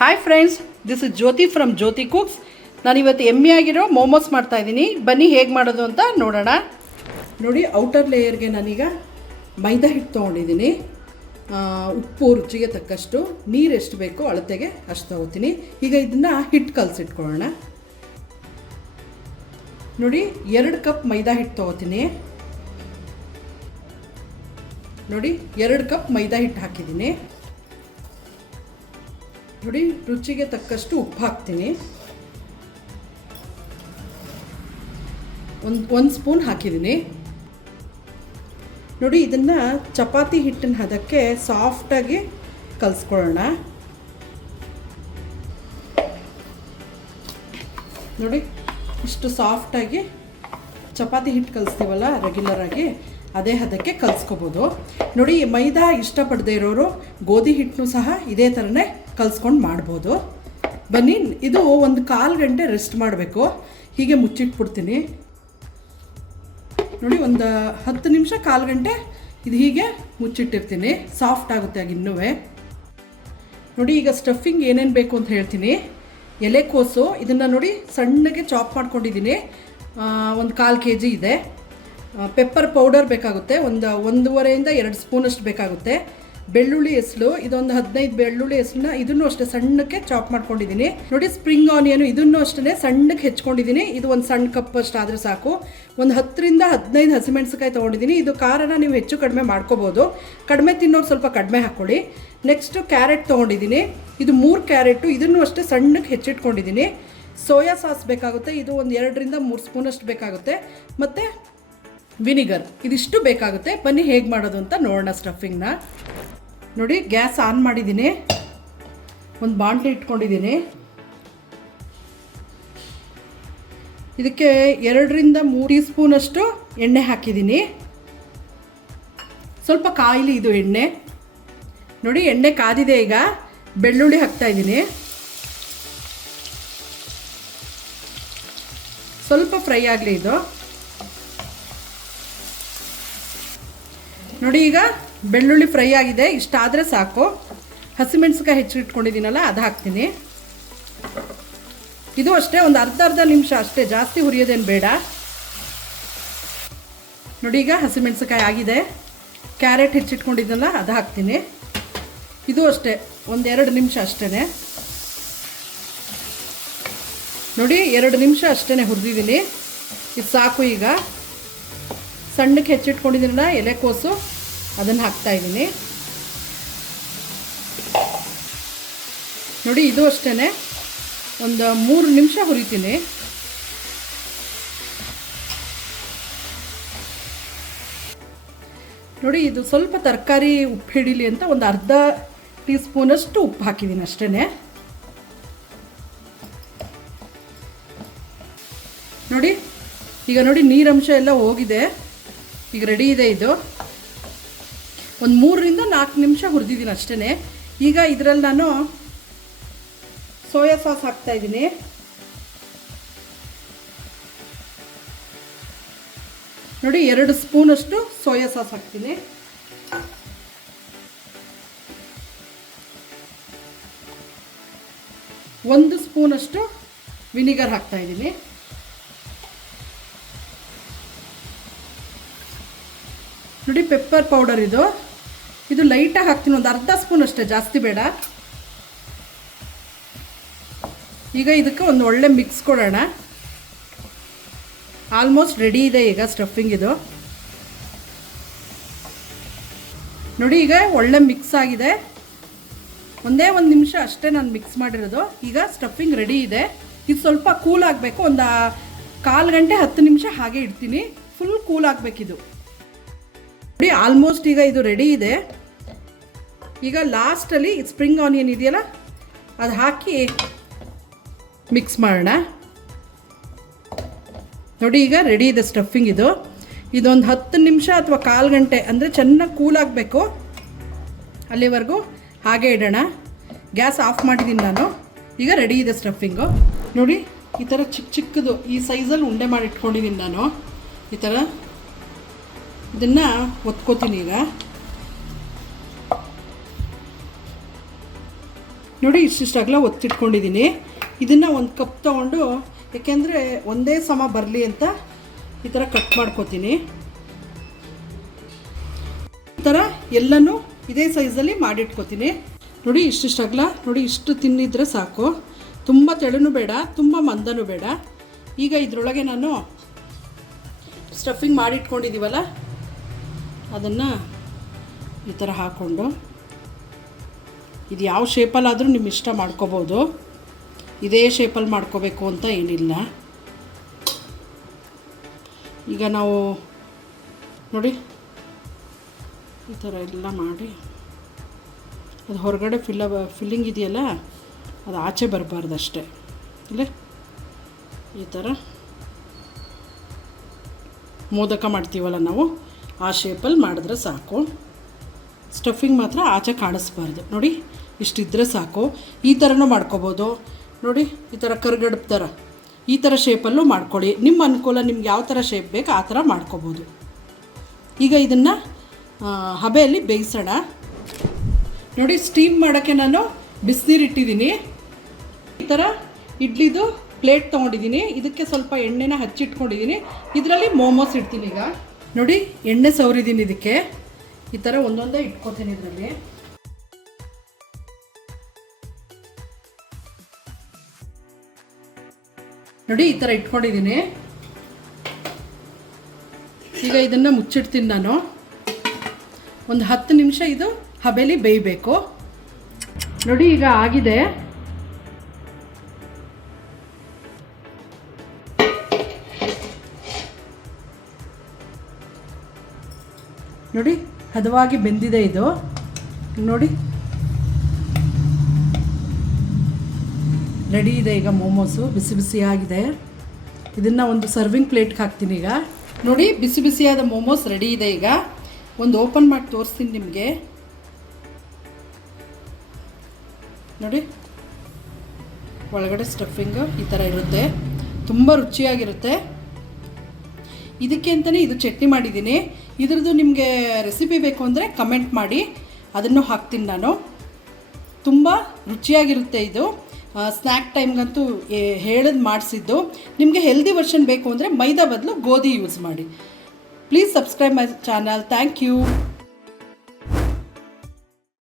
Hi friends, this is Jyoti from Jyoti cooks. ನಾನಿವತ್ತು ಎಮ್ಮೆ ಆಗಿರೋ ಮೋಮೋಸ್ ಮಾಡ್ತಾಯಿದ್ದೀನಿ. ಬನ್ನಿ ಹೇಗೆ ಮಾಡೋದು ಅಂತ ನೋಡೋಣ. ನೋಡಿ, ಔಟರ್ ಲೇಯರ್ಗೆ ನಾನೀಗ ಮೈದಾ ಹಿಟ್ಟು ತೊಗೊಂಡಿದ್ದೀನಿ. ಉಪ್ಪು ರುಚಿಗೆ ತಕ್ಕಷ್ಟು, ನೀರು ಎಷ್ಟು ಬೇಕೋ ಅಳತೆಗೆ ಅಷ್ಟು ತೊಗೋತೀನಿ. ಈಗ ಇದನ್ನು ಹಿಟ್ಟು ಕಲಸಿಟ್ಕೊಳ್ಳೋಣ. ನೋಡಿ, 2 ಕಪ್ ಮೈದಾ ಹಿಟ್ಟು ತೊಗೋತೀನಿ. ನೋಡಿ, 2 ಕಪ್ ಮೈದಾ ಹಿಟ್ಟು ಹಾಕಿದ್ದೀನಿ. ನೋಡಿ, ರುಚಿಗೆ ತಕ್ಕಷ್ಟು ಉಪ್ಪು ಹಾಕ್ತೀನಿ. ಒಂದು ಸ್ಪೂನ್ ಹಾಕಿದ್ದೀನಿ. ನೋಡಿ, ಇದನ್ನು ಚಪಾತಿ ಹಿಟ್ಟಿನ ಹದಕ್ಕೆ ಸಾಫ್ಟಾಗಿ ಕಲಿಸ್ಕೊಳ್ಳೋಣ. ನೋಡಿ, ಇಷ್ಟು ಸಾಫ್ಟಾಗಿ ಚಪಾತಿ ಹಿಟ್ಟು ಕಲಿಸ್ತೀವಲ್ಲ ರೆಗ್ಯುಲರಾಗಿ, ಅದೇ ಹದಕ್ಕೆ ಕಲಿಸ್ಕೋಬೋದು. ನೋಡಿ, ಮೈದಾ ಇಷ್ಟಪಡದೇ ಇರೋರು ಗೋಧಿ ಹಿಟ್ಟನ್ನು ಸಹ ಇದೇ ಥರನೇ ಕಲಿಸ್ಕೊಂಡು ಮಾಡ್ಬೋದು. ಬನ್ನಿ, ಇದು 1/4 ಗಂಟೆ ರೆಸ್ಟ್ ಮಾಡಬೇಕು. ಹೀಗೆ ಮುಚ್ಚಿಟ್ಬಿಡ್ತೀನಿ. ನೋಡಿ, ಒಂದು 10 ನಿಮಿಷ 1/4 ಗಂಟೆ ಇದು ಹೀಗೆ ಮುಚ್ಚಿಟ್ಟಿರ್ತೀನಿ. ಸಾಫ್ಟ್ ಆಗುತ್ತೆ ಆಗ ಇನ್ನೂ. ನೋಡಿ, ಈಗ ಸ್ಟಫಿಂಗ್ ಏನೇನು ಬೇಕು ಅಂತ ಹೇಳ್ತೀನಿ. ಎಲೆಕೋಸು, ಇದನ್ನು ನೋಡಿ ಸಣ್ಣಗೆ ಚಾಪ್ ಮಾಡ್ಕೊಂಡಿದ್ದೀನಿ. 1/4 kg ಇದೆ. ಪೆಪ್ಪರ್ ಪೌಡರ್ ಬೇಕಾಗುತ್ತೆ, 1.5 2 ಸ್ಪೂನಷ್ಟು ಬೇಕಾಗುತ್ತೆ. ಬೆಳ್ಳುಳ್ಳಿ ಹೆಸಳು, ಇದೊಂದು 15 ಬೆಳ್ಳುಳ್ಳಿ ಹೆಸಳನ್ನ ಇದನ್ನು ಅಷ್ಟೇ ಸಣ್ಣಕ್ಕೆ ಚಾಪ್ ಮಾಡ್ಕೊಂಡಿದ್ದೀನಿ. ನೋಡಿ, ಸ್ಪ್ರಿಂಗ್ ಆನಿಯನು, ಇದನ್ನು ಅಷ್ಟೇ ಸಣ್ಣಕ್ಕೆ ಹೆಚ್ಕೊಂಡಿದ್ದೀನಿ. ಇದು ಒಂದು ಸಣ್ಣ ಕಪ್ ಅಷ್ಟು ಆದರೆ ಸಾಕು. ಒಂದು 10 ರಿಂದ 15 ಹಸಿಮೆಣಸಿಕಾಯಿ ತೊಗೊಂಡಿದ್ದೀನಿ. ಇದು ಖಾರನ ನೀವು ಹೆಚ್ಚು ಕಡಿಮೆ ಮಾಡ್ಕೋಬೋದು. ಕಡಿಮೆ ತಿನ್ನೋರು ಸ್ವಲ್ಪ ಕಡಿಮೆ ಹಾಕ್ಕೊಳ್ಳಿ. ನೆಕ್ಸ್ಟು ಕ್ಯಾರೆಟ್ ತೊಗೊಂಡಿದ್ದೀನಿ. ಇದು 3 ಕ್ಯಾರೆಟು, ಇದನ್ನು ಅಷ್ಟೇ ಸಣ್ಣಕ್ಕೆ ಹೆಚ್ಚಿಟ್ಕೊಂಡಿದ್ದೀನಿ. ಸೋಯಾ ಸಾಸ್ ಬೇಕಾಗುತ್ತೆ, ಇದು ಒಂದು 2 ರಿಂದ 3 ಸ್ಪೂನಷ್ಟು ಬೇಕಾಗುತ್ತೆ. ಮತ್ತು ವಿನಿಗರ್, ಇದಿಷ್ಟು ಬೇಕಾಗುತ್ತೆ. ಬನ್ನಿ ಹೇಗೆ ಮಾಡೋದು ಅಂತ ನೋಡೋಣ ಸ್ಟಫಿಂಗ್ನ. ನೋಡಿ, ಗ್ಯಾಸ್ ಆನ್ ಮಾಡಿದ್ದೀನಿ. ಒಂದು ಬಾಣಲೆ ಇಟ್ಕೊಂಡಿದ್ದೀನಿ. ಇದಕ್ಕೆ 2 ರಿಂದ 3 ಟೀ ಸ್ಪೂನಷ್ಟು ಎಣ್ಣೆ ಹಾಕಿದ್ದೀನಿ. ಸ್ವಲ್ಪ ಕಾಯಿಲಿ ಇದು ಎಣ್ಣೆ. ನೋಡಿ, ಎಣ್ಣೆ ಕಾದಿದೆ. ಈಗ ಬೆಳ್ಳುಳ್ಳಿ ಹಾಕ್ತಾಯಿದ್ದೀನಿ. ಸ್ವಲ್ಪ ಫ್ರೈ ಆಗಲಿ ಇದು. ನೋಡಿ, ಈಗ ಬೆಳ್ಳುಳ್ಳಿ ಫ್ರೈ ಆಗಿದೆ. ಇಷ್ಟಾದರೆ ಸಾಕು. ಹಸಿಮೆಣಸಿಕಾಯಿ ಹೆಚ್ಚಿಟ್ಕೊಂಡಿದ್ದೀನಲ್ಲ ಅದು ಹಾಕ್ತೀನಿ. ಇದು ಅಷ್ಟೇ ಒಂದು ಅರ್ಧ ನಿಮಿಷ ಅಷ್ಟೇ, ಜಾಸ್ತಿ ಹುರಿಯೋದೇನು ಬೇಡ. ನೋಡಿ, ಈಗ ಹಸಿಮೆಣಸಿಕಾಯಿ ಆಗಿದೆ. ಕ್ಯಾರೆಟ್ ಹೆಚ್ಚಿಟ್ಕೊಂಡಿದ್ದಲ್ಲ ಅದು ಹಾಕ್ತೀನಿ. ಇದು ಅಷ್ಟೇ ಒಂದು 2 ನಿಮಿಷ ಅಷ್ಟೇ. ನೋಡಿ, 2 ನಿಮಿಷ ಅಷ್ಟೇ ಹುರಿದಿದ್ದೀನಿ. ಇದು ಸಾಕು. ಈಗ ಸಣ್ಣಕ್ಕೆ ಹೆಚ್ಚಿಟ್ಕೊಂಡಿದ್ದೀನಲ್ಲ ಎಲೆಕೋಸು, ಅದನ್ನು ಹಾಕ್ತಾಯಿದ್ದೀನಿ. ನೋಡಿ, ಇದು ಅಷ್ಟೇ ಒಂದು 3 ನಿಮಿಷ ಹುರಿತೀನಿ. ನೋಡಿ, ಇದು ಸ್ವಲ್ಪ ತರಕಾರಿ ಉಪ್ಪು ಹಿಡೀಲಿ ಅಂತ ಒಂದು ಅರ್ಧ ಟೀ ಸ್ಪೂನಷ್ಟು ಉಪ್ಪು ಹಾಕಿದ್ದೀನಿ ಅಷ್ಟೇ. ನೋಡಿ, ಈಗ ನೋಡಿ ನೀರಂಶ ಎಲ್ಲ ಹೋಗಿದೆ. ಈಗ ರೆಡಿ ಇದೆ. ಇದು ಒಂದು 3 ರಿಂದ 4 ನಿಮಿಷ ಹುರಿದಿದ್ದೀನಿ ಅಷ್ಟೇ. ಈಗ ಇದರಲ್ಲಿ ನಾನು ಸೋಯಾ ಸಾಸ್ ಹಾಕ್ತಾಯಿದ್ದೀನಿ. ನೋಡಿ, 2 ಸ್ಪೂನಷ್ಟು ಸೋಯಾ ಸಾಸ್ ಹಾಕ್ತೀನಿ. ಒಂದು ಸ್ಪೂನಷ್ಟು ವಿನಿಗರ್ ಹಾಕ್ತಾಯಿದ್ದೀನಿ. ನೋಡಿ, ಪೆಪ್ಪರ್ ಪೌಡರ್ ಇದು ಲೈಟಾಗಿ ಹಾಕ್ತೀನಿ. ಒಂದು ಅರ್ಧ ಸ್ಪೂನ್ ಅಷ್ಟೇ, ಜಾಸ್ತಿ ಬೇಡ. ಈಗ ಇದಕ್ಕೆ ಒಂದು ಒಳ್ಳೆ ಮಿಕ್ಸ್ ಕೊಡೋಣ. ಆಲ್ಮೋಸ್ಟ್ ರೆಡಿ ಇದೆ ಈಗ ಸ್ಟಫಿಂಗ್ ಇದು. ನೋಡಿ, ಈಗ ಒಳ್ಳೆ ಮಿಕ್ಸ್ ಆಗಿದೆ. ಒಂದೇ 1 ನಿಮಿಷ ಅಷ್ಟೇ ನಾನು ಮಿಕ್ಸ್ ಮಾಡಿರೋದು. ಈಗ ಸ್ಟಫಿಂಗ್ ರೆಡಿ ಇದೆ. ಇದು ಸ್ವಲ್ಪ ಕೂಲ್ ಆಗಬೇಕು. ಒಂದು 1/4 ಗಂಟೆ 10 ನಿಮಿಷ ಹಾಗೆ ಇಡ್ತೀನಿ. ಫುಲ್ ಕೂಲ್ ಆಗಬೇಕಿದು. ನೋಡಿ, ಆಲ್ಮೋಸ್ಟ್ ಈಗ ಇದು ರೆಡಿ ಇದೆ. ಈಗ ಲಾಸ್ಟಲ್ಲಿ ಸ್ಪ್ರಿಂಗ್ ಆನಿಯನ್ ಇದೆಯಲ್ಲ ಅದು ಹಾಕಿ ಮಿಕ್ಸ್ ಮಾಡೋಣ. ನೋಡಿ, ಈಗ ರೆಡಿ ಇದೆ ಸ್ಟಫಿಂಗ್ ಇದು. ಇದೊಂದು 10 ನಿಮಿಷ ಅಥವಾ 1/4 ಗಂಟೆ ಅಂದರೆ ಚೆನ್ನಾಗಿ ಕೂಲ್ ಆಗಬೇಕು. ಅಲ್ಲಿವರೆಗೂ ಹಾಗೆ ಇಡೋಣ. ಗ್ಯಾಸ್ ಆಫ್ ಮಾಡಿದ್ದೀನಿ ನಾನು. ಈಗ ರೆಡಿ ಇದೆ ಸ್ಟಫಿಂಗು. ನೋಡಿ, ಈ ಥರ ಚಿಕ್ಕದು ಈ ಸೈಜಲ್ಲಿ ಉಂಡೆ ಮಾಡಿ ಇಟ್ಕೊಂಡಿದ್ದೀನಿ ನಾನು. ಈ ಥರ ಇದನ್ನು ಒತ್ಕೋತೀನಿ. ಈಗ ನೋಡಿ ಇಷ್ಟಿಷ್ಟು ಅಗಲ ಒತ್ತಿಟ್ಕೊಂಡಿದ್ದೀನಿ. ಇದನ್ನು ಒಂದು ಕಪ್ ತೊಗೊಂಡು, ಏಕೆಂದರೆ ಒಂದೇ ಸಮ ಬರಲಿ ಅಂತ ಈ ಥರ ಕಟ್ ಮಾಡ್ಕೋತೀನಿ. ಈ ಥರ ಎಲ್ಲನೂ ಇದೇ ಸೈಜಲ್ಲಿ ಮಾಡಿಟ್ಕೋತೀನಿ. ನೋಡಿ ಇಷ್ಟಿಷ್ಟು ಅಗಲ, ನೋಡಿ ಇಷ್ಟು ತಿನ್ನಿದ್ರೆ ಸಾಕು. ತುಂಬ ತೆಳುನೂ ಬೇಡ, ತುಂಬ ಮಂದನೂ ಬೇಡ. ಈಗ ಇದರೊಳಗೆ ನಾನು ಸ್ಟಫಿಂಗ್ ಮಾಡಿಟ್ಕೊಂಡಿದ್ದೀವಲ್ಲ ಅದನ್ನು ಈ ಥರ ಹಾಕ್ಕೊಂಡು, ಇದು ಯಾವ ಶೇಪಲ್ಲಾದರೂ ನಿಮ್ಮ ಇಷ್ಟ ಮಾಡ್ಕೋಬೋದು. ಇದೇ ಶೇಪಲ್ಲಿ ಮಾಡ್ಕೋಬೇಕು ಅಂತ ಏನಿಲ್ಲ. ಈಗ ನಾವು ನೋಡಿ ಈ ಥರ ಎಲ್ಲ ಮಾಡಿ, ಅದು ಹೊರಗಡೆ ಫಿಲ್ಲಿಂಗ್ ಇದೆಯಲ್ಲ ಅದು ಆಚೆ ಬರಬಾರ್ದು ಅಷ್ಟೇ. ಇಲ್ಲ ಈ ಥರ ಮೋದಕ ಮಾಡ್ತೀವಲ್ಲ ನಾವು, ಆ ಶೇಪಲ್ಲಿ ಮಾಡಿದ್ರೆ ಸಾಕು. ಸ್ಟಫಿಂಗ್ ಮಾತ್ರ ಆಚೆ ಕಾಣಿಸ್ಬಾರ್ದು. ನೋಡಿ ಇಷ್ಟಿದ್ರೆ ಸಾಕು. ಈ ಥರನೂ ಮಾಡ್ಕೋಬೋದು. ನೋಡಿ ಈ ಥರ ಕರ್ಗಡ್ಬ ಥರ ಈ ಥರ ಶೇಪಲ್ಲೂ ಮಾಡ್ಕೊಳ್ಳಿ. ನಿಮ್ಮ ಅನುಕೂಲ, ನಿಮ್ಗೆ ಯಾವ ಥರ ಶೇಪ್ ಬೇಕು ಆ ಥರ ಮಾಡ್ಕೋಬೋದು. ಈಗ ಇದನ್ನು ಹಬೆಯಲ್ಲಿ ಬೇಯಿಸೋಣ. ನೋಡಿ ಸ್ಟೀಮ್ ಮಾಡೋಕ್ಕೆ ನಾನು ಬಿಸಿನೀರು ಇಟ್ಟಿದ್ದೀನಿ. ಈ ಥರ ಇಡ್ಲಿದು ಪ್ಲೇಟ್ ತೊಗೊಂಡಿದ್ದೀನಿ. ಇದಕ್ಕೆ ಸ್ವಲ್ಪ ಎಣ್ಣೆನ ಹಚ್ಚಿಟ್ಕೊಂಡಿದ್ದೀನಿ. ಇದರಲ್ಲಿ ಮೋಮೋಸ್ ಇಡ್ತೀನಿ. ಈಗ ನೋಡಿ ಎಣ್ಣೆ ಸವರಿದ್ದೀನಿ. ಇದಕ್ಕೆ ಈ ಥರ ಒಂದೊಂದೇ ಇಟ್ಕೋತೀನಿ. ಇದರಲ್ಲಿ ನೋಡಿ ಈ ಥರ ಇಟ್ಕೊಂಡಿದ್ದೀನಿ. ಈಗ ಇದನ್ನು ಮುಚ್ಚಿಡ್ತೀನಿ ನಾನು. ಒಂದು 10 ನಿಮಿಷ ಇದು ಹಬೆಲಿ ಬೇಯಬೇಕು. ನೋಡಿ ಈಗ ಆಗಿದೆ. ನೋಡಿ ಹದವಾಗಿ ಬೆಂದಿದೆ ಇದು. ನೋಡಿ ರೆಡಿ ಇದೆ ಈಗ ಮೋಮೋಸು. ಬಿಸಿ ಬಿಸಿಯಾಗಿದೆ. ಇದನ್ನು ಒಂದು ಸರ್ವಿಂಗ್ ಪ್ಲೇಟ್ಗೆ ಹಾಕ್ತೀನಿ ಈಗ. ನೋಡಿ ಬಿಸಿ ಬಿಸಿಯಾದ ಮೋಮೋಸ್ ರೆಡಿ ಇದೆ. ಈಗ ಒಂದು ಓಪನ್ ಮಾಡಿ ತೋರಿಸ್ತೀನಿ ನಿಮಗೆ. ನೋಡಿ ಒಳಗಡೆ ಸ್ಟಫಿಂಗು ಈ ಥರ ಇರುತ್ತೆ. ತುಂಬ ರುಚಿಯಾಗಿರುತ್ತೆ. ಇದಕ್ಕೆ ಅಂತಲೇ ಇದು ಚಟ್ನಿ ಮಾಡಿದ್ದೀನಿ. ಇದ್ರದ್ದು ನಿಮಗೆ ರೆಸಿಪಿ ಬೇಕು ಅಂದರೆ ಕಮೆಂಟ್ ಮಾಡಿ, ಅದನ್ನು ಹಾಕ್ತೀನಿ ನಾನು. ತುಂಬ ರುಚಿಯಾಗಿರುತ್ತೆ ಇದು. ಸ್ನ್ಯಾಕ್ ಟೈಮ್ಗಂತೂ ಹೇಳೋದು ಮಾಡಿಸಿದ್ದು. ನಿಮಗೆ ಹೆಲ್ದಿ ವರ್ಷನ್ ಬೇಕು ಅಂದರೆ ಮೈದಾ ಬದಲು ಗೋಧಿ ಯೂಸ್ ಮಾಡಿ. Please subscribe my channel. Thank you.